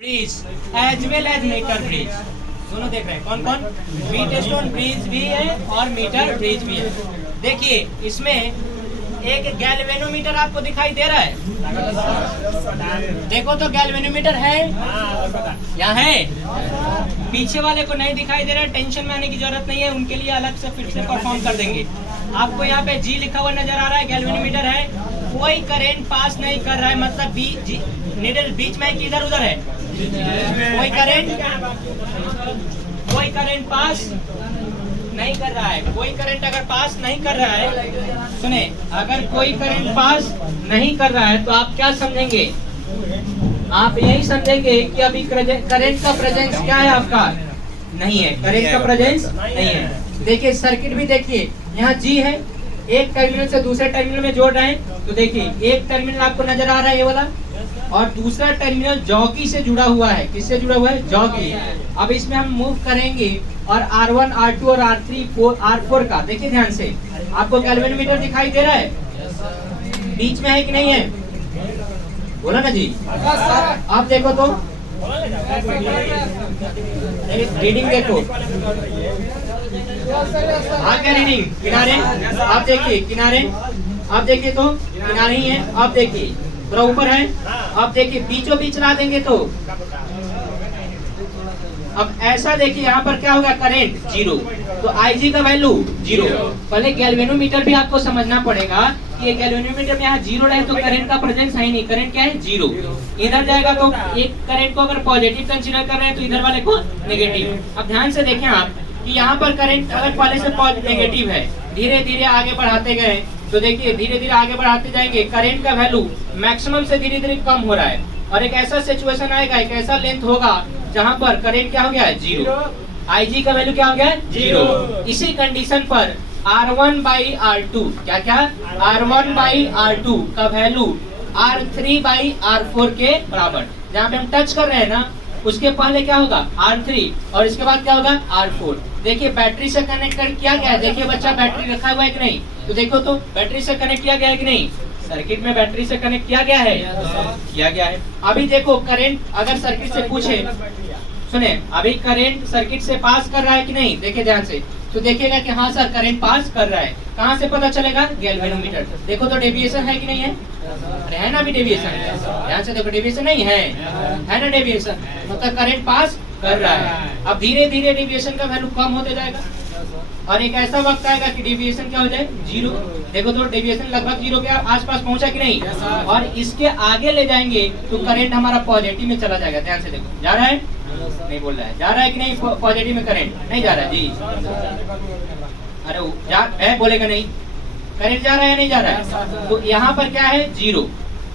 Bridge as well as meter bridge दोनों देख रहे हैं। कौन कौन? व्हीटस्टोन ब्रिज भी है और मीटर ब्रिज भी है। देखिए इसमें एक गैल्वेनोमीटर आपको दिखाई दे रहा है। देखो तो गैल्वेनोमीटर है यहाँ है, पीछे वाले को नहीं दिखाई दे रहा है। टेंशन में आने की जरूरत नहीं है, उनके लिए अलग से फिर से परफॉर्म कर देंगे। आपको यहाँ पे जी लिखा हुआ नजर आ रहा है, गैल्वेनोमीटर है। कोई करंट पास नहीं कर रहा है, मतलब नीडल बीच में है कि इधर उधर है। कोई करंट पास नहीं कर रहा है। कोई करंट अगर पास नहीं कर रहा है, सुने, अगर कोई करंट पास नहीं कर रहा है तो आप क्या समझेंगे? आप यही समझेंगे कि अभी करंट का प्रेजेंस क्या है आपका? नहीं है, करंट का प्रेजेंस नहीं है। देखिए सर्किट भी देखिए, यहाँ जी है, एक टर्मिनल से दूसरे टर्मिनल में जोड़ रहे हैं। तो देखिए एक टर्मिनल आपको नजर आ रहा है ये वाला, और दूसरा टर्मिनल जॉकी से जुड़ा हुआ है। किससे जुड़ा हुआ है? जॉकी। अब इसमें हम मूव करेंगे और R1, R2 और R3, R4 का देखिए ध्यान से। आपको गैल्वेनोमीटर दिखाई दे रहा है? बीच में है कि नहीं है? बोला ना जी। आप देखो तो रीडिंग देखो, आ गया रीडिंग किनारे। आप देखिए किनारे, आप देखिए तो किनारे ही है। आप देखिए थोड़ा ऊपर है, आप देखिए बीचों बीच ला देंगे तो अब ऐसा देखिए यहाँ पर क्या होगा? करंट जीरो, तो IG का वैल्यू जीरो। पहले गैल्वेनोमीटर भी आपको समझना पड़ेगा कि गैल्वेनोमीटर में यहाँ जीरो रहे तो करंट का प्रेजेंस है ही नहीं। करंट क्या है? जीरो। इधर जाएगा तो एक करंट को अगर पॉजिटिव कंसीडर कर रहे हैं तो इधर वाले को नेगेटिव। अब ध्यान से देखें आप कि यहाँ पर करंट अगर पहले से नेगेटिव है, धीरे धीरे आगे बढ़ाते गए तो देखिए धीरे धीरे आगे बढ़ाते जाएंगे, करंट का वैल्यू मैक्सिमम से धीरे धीरे कम हो रहा है। और एक ऐसा सिचुएशन आएगा, एक ऐसा लेंथ होगा जहाँ पर करंट क्या हो गया है? जीरो। IG का वैल्यू क्या हो गया है? जीरो। इसी कंडीशन पर R1/R2 क्या क्या? R1/R2 का वैल्यू R3/R4 के बराबर। जहाँ पे हम टच कर रहे हैं ना, उसके पहले क्या होगा? R3 और इसके बाद क्या होगा? R4। देखिए बैटरी से कनेक्ट किया गया है। देखिए बच्चा बैटरी रखा हुआ है कि नहीं? तो देखो तो बैटरी से कनेक्ट किया गया है कि नहीं? सर्किट में बैटरी से कनेक्ट किया गया है, किया गया है। अभी देखो करंट अगर सर्किट से पूछे, सुने, अभी करंट सर्किट से पास कर रहा है कि नहीं? देखिए ध्यान से, तो देखिएगा कि हाँ सर करंट पास कर रहा है। कहाँ से पता चलेगा? गैल्वेनोमीटर। देखो तो डेविएशन है कि नहीं है? अरे है ना, अभी डेविएशन। ध्यान से देखो, डेविएशन नहीं है, है ना डेविएशन, मतलब करंट पास कर रहा है। अब धीरे धीरे डेविएशन का वैल्यू कम होते जाएगा और एक ऐसा वक्त आएगा कि डेविएशन क्या हो जाए? जीरो। देखो तो डेविएशन लगभग जीरो के आसपास पहुंचा कि नहीं? और इसके आगे ले जाएंगे तो करंट हमारा पॉजिटिव में चला जाएगा। ध्यान से देखो, जा रहा है? नहीं बोल रहा है, जा रहा है कि नहीं? पॉजिटिव में करंट नहीं जा रहा है जी। अरे जा बोलेगा नहीं, करंट जा रहा है नहीं जा रहा है? तो यहाँ पर क्या है? जीरो।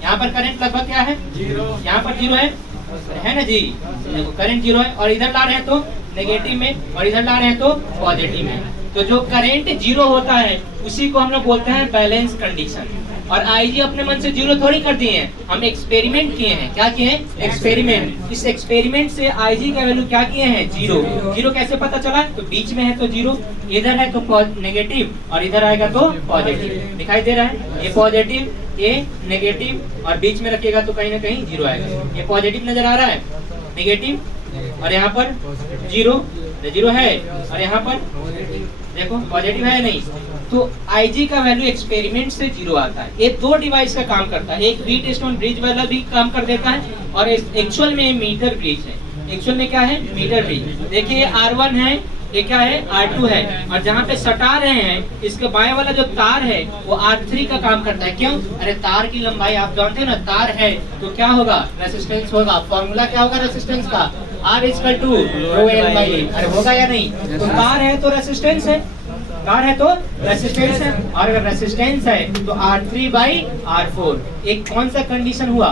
यहाँ पर करंट लगभग क्या है? जीरो। यहाँ पर जीरो है ना जी। देखो करंट जीरो है और इधर ला रहे हैं तो नेगेटिव में और इधर ला रहे हैं तो पॉजिटिव में। तो जो करंट जीरो होता है उसी को हम लोग बोलते हैं बैलेंस कंडीशन। और IG अपने मन से जीरो थोड़ी कर दिए हैं, हम एक्सपेरिमेंट किए हैं। क्या किए हैं? एक्सपेरिमेंट। इस एक्सपेरिमेंट से IG का वैल्यू क्या किए हैं? जीरो। जीरो कैसे पता चला? तो बीच में है तो जीरो, इधर है तो नेगेटिव और इधर आएगा तो पॉजिटिव। दिखाई दे रहा है? ये पॉजिटिव, ये नेगेटिव और बीच में रखिएगा तो कहीं ना कहीं जीरो आएगा। ये पॉजिटिव नजर आ रहा है, नेगेटिव, और यहाँ पर जीरो, जीरो है, और यहाँ पर देखो पॉजिटिव है नहीं। तो IG का वैल्यू एक्सपेरिमेंट से जीरो आता है। ये दो डिवाइस का काम करता है, एक व्हीटस्टोन ब्रिज वाला भी काम कर देता है और एक्चुअल में मीटर ब्रिज है। एक्चुअल में क्या है? Meter bridge. देखिए R1 है, ये क्या है? R2 है, और जहाँ पे सटा रहे हैं इसके बाएं वाला जो तार है वो R3 का काम करता है। क्यों? अरे तार की लंबाई आप जानते हो ना, तार है तो क्या होगा? रेसिस्टेंस होगा। फॉर्मूला क्या होगा रेसिस्टेंस का? R=ρL/A। अरे होगा या नहीं? तो तार है तो रेसिस्टेंस है, तार है तो रेसिस्टेंस है, और अगर रेसिस्टेंस है तो R3/R4। एक कौन सा कंडीशन हुआ?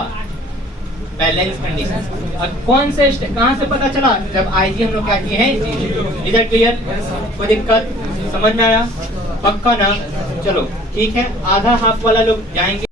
Balance condition. और कौन से कहाँ से पता चला? जब IG हम लोग क्या किए हैं? इधर क्लियर? कोई दिक्कत? समझ में आया? पक्का ना? चलो ठीक है, आधा हाफ वाला लोग जाएंगे।